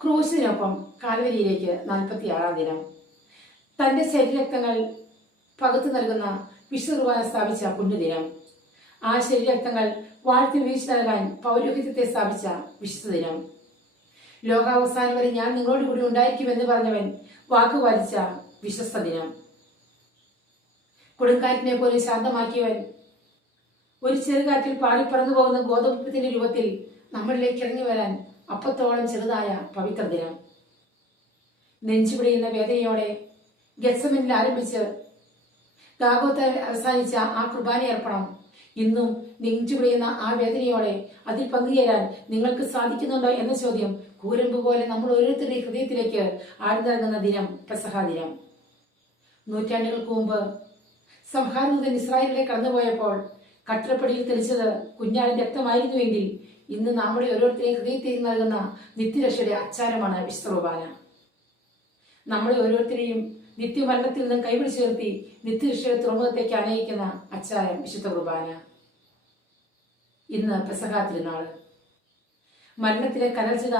ക്രൂശിനൊപ്പം കാൽവരിയിലേക്ക് 46-ാം ദിനം. തന്റെ ശരീരരക്തങ്ങൾ പകുത്തു നൽകുന്ന വിശുദ്ധ കുർബാന സ്ഥാപിച്ച പുണ്യദിനം. ആ ശരീരരക്തങ്ങൾ വാഴ്ത്തി വീഴ്ച നൽകാൻ പൗരോഹിത്യത്തെ സ്ഥാപിച്ച വിശുദ്ധ ദിനം. ലോകാവസാനം വരെ ഞാൻ നിങ്ങളോട് കൂടി ഉണ്ടായിരിക്കുമെന്ന് പറഞ്ഞവൻ വാക്കുപാലിച്ച വിശ്വസ്ത ദിനം. കൊടുങ്കാറ്റിനെ പോലെ ശാന്തമാക്കിയവൻ ഒരു ചെറുകാറ്റിൽ പാടിപ്പറന്നു പോകുന്ന ഗോതമ്പത്തിന്റെ രൂപത്തിൽ നമ്മളിലേക്ക് ഇറങ്ങി വരാൻ അപ്പത്തോളം ചെറുതായ പവിത്ര ദിനം. നെഞ്ചുപിടിയുന്ന വേദനയോടെ ഗത്സമനിൽ ആരംഭിച്ച് ഗാഗോത്ത അവസാനിച്ച ആ കുർബാനയർപ്പണം ഇന്നും നെഞ്ചുപിടിയുന്ന ആ വേദനയോടെ അതിൽ പങ്കുചേരാൻ നിങ്ങൾക്ക് സാധിക്കുന്നുണ്ടോ എന്ന ചോദ്യം കൂരമ്പ് പോലെ നമ്മൾ ഓരോരുത്തരുടെയും ഹൃദയത്തിലേക്ക് ആഴ്ന്നിറങ്ങുന്ന ദിനം പെസഹ ദിനം. നൂറ്റാണ്ടുകൾക്ക് മുമ്പ് സംഹാരദൂതൻ ഇസ്രായേലിലെ കടന്നുപോയപ്പോൾ കട്ടളപ്പടിയിൽ തെളിച്ചത് കുഞ്ഞാടിന്റെ രക്തമായിരുന്നുവെങ്കിൽ ഇന്ന് നമ്മുടെ ഓരോരുത്തരെയും ഹൃദയത്തിൽ നൽകുന്ന നിത്യരക്ഷയുടെ അച്ചാരമാണ് വിശുദ്ധ കുർബാന. നമ്മളെ ഓരോരുത്തരെയും നിത്യമരണത്തിൽ നിന്നും കൈപിടിച്ചു നിർത്തി നിത്യരക്ഷയുടെ തുറമുഖത്തേക്ക് അനയിക്കുന്ന അച്ചാരം വിശുദ്ധ കുർബാന. ഇന്ന് പെസഹ തിരുനാള്. മരണത്തിലെ കനൽചിത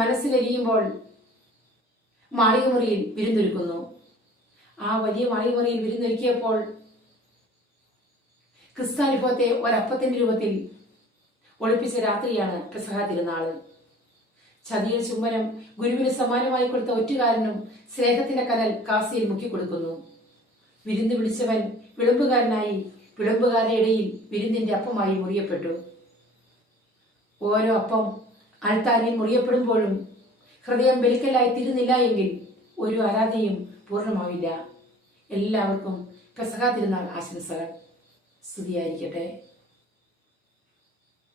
മനസ്സിലെരിയുമ്പോൾ മാളികമുറിയിൽ വിരുന്നൊരുക്കുന്നു. ആ വലിയ മാളികമുറിയിൽ വിരുന്നൊരുക്കിയപ്പോൾ ക്രിസ്താനുഭവത്തെ ഒരപ്പത്തിന്റെ രൂപത്തിൽ ഒളിപ്പിച്ച രാത്രിയാണ് പെസഹ തിരുനാള്. ചതിയ ചുംബനം ഗുരുവിന് സമാനമായി കൊടുത്ത ഒറ്റുകാരനും സ്നേഹത്തിന്റെ കനൽ കാസിയിൽ മുക്കിക്കൊടുക്കുന്നു. വിരുന്ന് വിളിച്ചവൻ വിളമ്പുകാരനായി വിളമ്പുകാരുടെ ഇടയിൽ വിരുന്നിന്റെ അപ്പമായി മുറിയപ്പെട്ടു. ഓരോ അപ്പം അൾത്താരിൽ മുറിയപ്പെടുമ്പോഴും ഹൃദയം ബലിക്കലായി തീരുന്നില്ല എങ്കിൽ ഒരു ആരാധനയും പൂർണ്ണമാവില്ല. എല്ലാവർക്കും പെസഹ തിരുനാൾ ആശംസകൾ. സ്തുതിയായിരിക്കട്ടെ.